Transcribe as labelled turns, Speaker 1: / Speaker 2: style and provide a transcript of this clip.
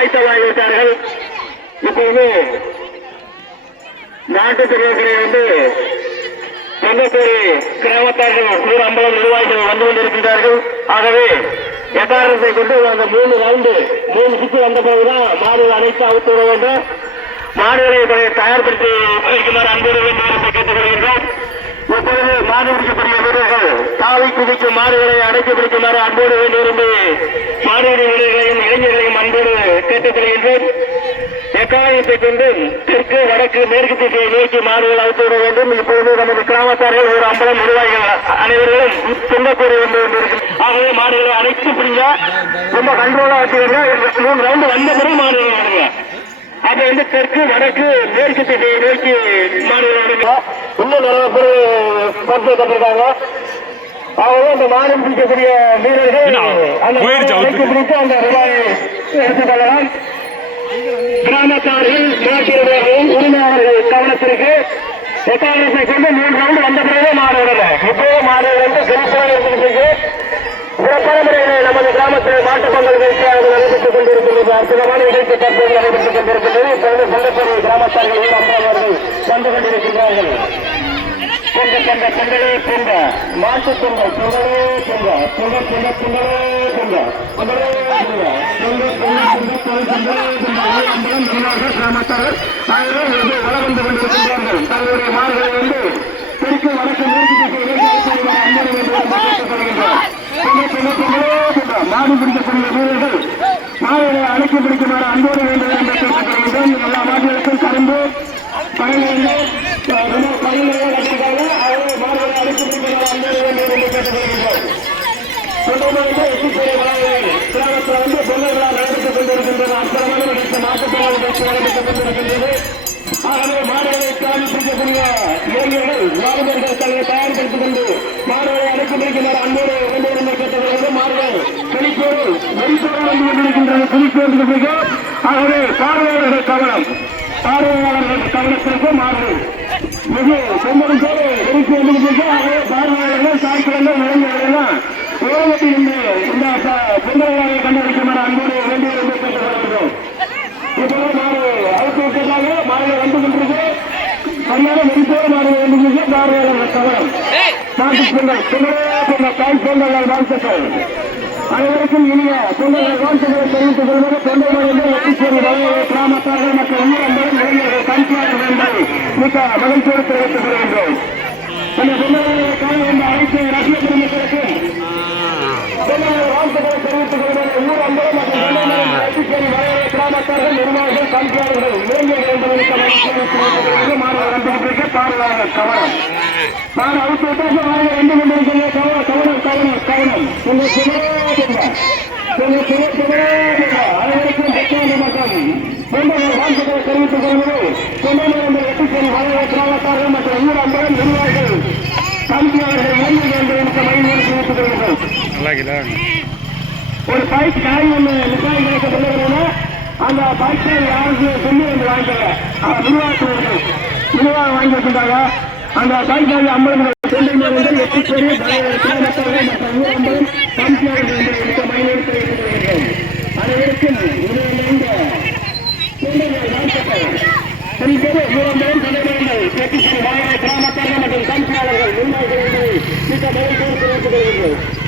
Speaker 1: ஆயத்தமாகிவிட்டார்கள் இப்போது நாட்டு திருவிழை வந்து தொண்ணூத்தேழு கிராமத்தார்கள் நூறு அம்பலம் நிர்வாகிகள் வந்து கொண்டிருக்கின்றார்கள். ஆகவே எட்டாயிரத்தை கொண்டு அந்த மூணு ரவுண்டு மூணு சுற்று வந்த பிறகுதான் மாடுகள் அனைத்து அவுத்து விட வேண்டும் மாடுகளை கொஞ்சம் தயார்படுத்தி வைக்குமாறு அன்போடு வேண்டும் கேட்டுக்கொள்கின்றோம். இப்பொழுது மாடு பிடிக்கக்கூடிய வீரர்கள் தாவி குதிக்கும் மாடுகளை அடைத்து பிடிக்குமாறு அன்போடு வேண்டும் என்று மாடுகளின் அன்போடு கேட்டுக்கொள்கின்றேன் எக்காயத்தை கொண்டு தெற்கு வடக்கு மேற்கு திசையை நோக்கி மாடுகள் அவுத்து விட வேண்டும். இப்பொழுது நமது கிராமத்தார்கள் ஒரு அம்பலம் நிர்வாகிகள் அனைவர்களும் துண்டக்கூட வேண்டும் ஆகவே மாடுகளை அனைத்து பிடிங்க ரொம்ப கண்ட்ரோலா வச்சுக்கோங்க. மூணு ரவுண்டு வந்த பிறகு மாடுகள் வருங்க. அது வந்து தெற்கு வடக்கு மேற்கு திசையை நோக்கி மாடுகள் வருங்க. இன்னும் நிறைய பேர் பரிசு கட்டிருக்காங்க ஆகவே அந்த மாடு பிடிக்கக்கூடிய வீரர்கள் அந்த ரூபாயை எடுத்துக்கொள்ளலாம். கிராமத்தார்கள் நாட்டியவர்கள் உரிமையாளர்கள் கவனத்திற்கு எட்டாயிரத்தை கொண்டு மூணு ரவுண்டு வந்த பிறகு மாடு விடல இப்போது வந்து சிறப்பாக இருந்துருக்கு சிறப்பான முறையில் நமது கிராமத்தில் மாட்டுப் பொங்கல் நிகழ்ச்சியாக நடைபெற்றுக் கொண்டிருக்கின்றது. அற்புதமான நிகழ்ச்சி தற்போது நடைபெற்றுக் கொண்டிருக்கின்றது. இப்போது சொந்தப்பொருள் கிராமத்தார்கள் அம்மாவர்கள் வந்து கொண்டிருக்கின்றார்கள் பொங்க பொங்க பொங்கலே பொங்க மாட்டு பொங்கலே பொங்க பொங்க பொங்க பொங்கலே பொங்க பொங்கலே பொங்க பொங்க பொங்க பொங்க பொங்க பொங்கலே பொங்க அம்பலம் கிராமத்தார்கள் வந்து கொண்டிருக்கின்றார்கள். தங்களுடைய வந்து தெற்கு வடக்கு மேற்கு பொங்க மாடு பிடிக்கக்கூடிய வீரர்கள் மாடுகளை அழைக்க பிடிக்குமாறு அன்போடு வேண்டும் என்று கேட்டுக்கொள்கின்றோம் எல்லா மாடுகளுக்கும் கரும்பு பயணிகள் பயணிகள் வச்சிருக்காங்க அவரை மாடுகளை அழைக்க பிடிக்குமாறு அன்போடு வேண்டும் என்று கேட்டுக்கொள்கின்றோம் சொந்தமாக எட்டுப்பேரை வளாகங்கள் கிராமத்தில் வந்து பொங்கல் விழா நடைபெற்றுக் கொண்டிருக்கின்றது அற்புதமான நிகழ்ச்சி மாட்டுப் பொங்கல் நிகழ்ச்சி நடைபெற்றுக் கொண்டிருக்கின்றது ஆகவே மாடுகளை தாண்டி பிடிக்கக்கூடிய இளைஞர்கள் வாலிபர்கள் தங்களை தயார்படுத்திக் கொண்டு மாடுகளை அழைக்க பிடிக்குமாறு அன்போடு வேண்டும் என்று கேட்டுக்கொள்கிறது மாடுகள் வெளிப்போடு வெளிப்போடு வந்து கொண்டிருக்கின்றது புதுப்பேருக்கு ஆகவே பார்வையாளர்கள் கவனம். பார்வையாளர்கள் கவனத்திற்கு மாறும் மிக செம்மரும் போது வெடித்து வந்திருக்கு ஆகவே பார்வையாளர்கள் சாய்க்கிழங்கள் இளைஞர்கள் இந்த இந்த பொங்கலாக கண்டுபிடிக்குமாறு அன்போடு வேண்டிய இப்போது மாடு அழைத்து விட்டதாக மாடுகள் வந்து கொண்டிருக்கு அதனால வெடிப்போடு மாடு வந்து பார்வையாளர்கள் கவனம் நாட்டு பொங்கல் பொங்கல் தாய் பொங்கல் வாழ்த்துக்கள் அனைவருக்கும் இனிய பொங்கல் வாழ்த்துக்களை தெரிவித்துக் கொள்வது தொண்டர்கள் என்று எட்டிச்சேரி கிராமத்தார்கள் மற்றும் இளைஞர்கள் கண்காணிக்க வேண்டும் மிக மகிழ்ச்சியோடு தெரிவித்துக் கொள்கிறேன் கிராமத்தார்கள் நிர்வாகிகள் கண்காணிகள் இளைஞர்கள் என்பதை மிக மகிழ்ச்சியோடு தெரிவித்துக் கொள்வது மாணவர் நம்பிக்கை பார்வையாளர் கவனம். நான் விட்டு மாணவர் வந்து கொண்டிருக்கிற கவனம் கவனம் கவனம் கவனம். உங்கள் சுமரேங்க உங்கள் சும சுமரேங்க அனைவருக்கும் பத்தாண்டு மக்கள் பொங்கல் வாழ்த்துக்களை தெரிவித்துக் கொள்வது பொங்கல் என்ற எட்டுச்சேரி கிராமத்தார்கள் மற்றும் ஊர் நிர்வாகிகள் கல்வியாளர்கள் இளைஞர்கள் தெரிவித்துக் கொள்கிறோம். ஒரு பைக் காய் ஒன்று நிர்வாகி கிடைக்க சொல்லுகிறேன்னா அந்த பைக்கை யாருக்கு சொல்லி வந்து வாங்கி அந்த பைக் ஐம்பது தொண்டை மாதங்கள் எட்டு பேர் கிராமத்தார்கள் மற்ற இருக்க அனைவருக்கும் தொண்டர்கள் வாழ்த்துக்கள். கிராமத்தார்கள் மற்றும் மிக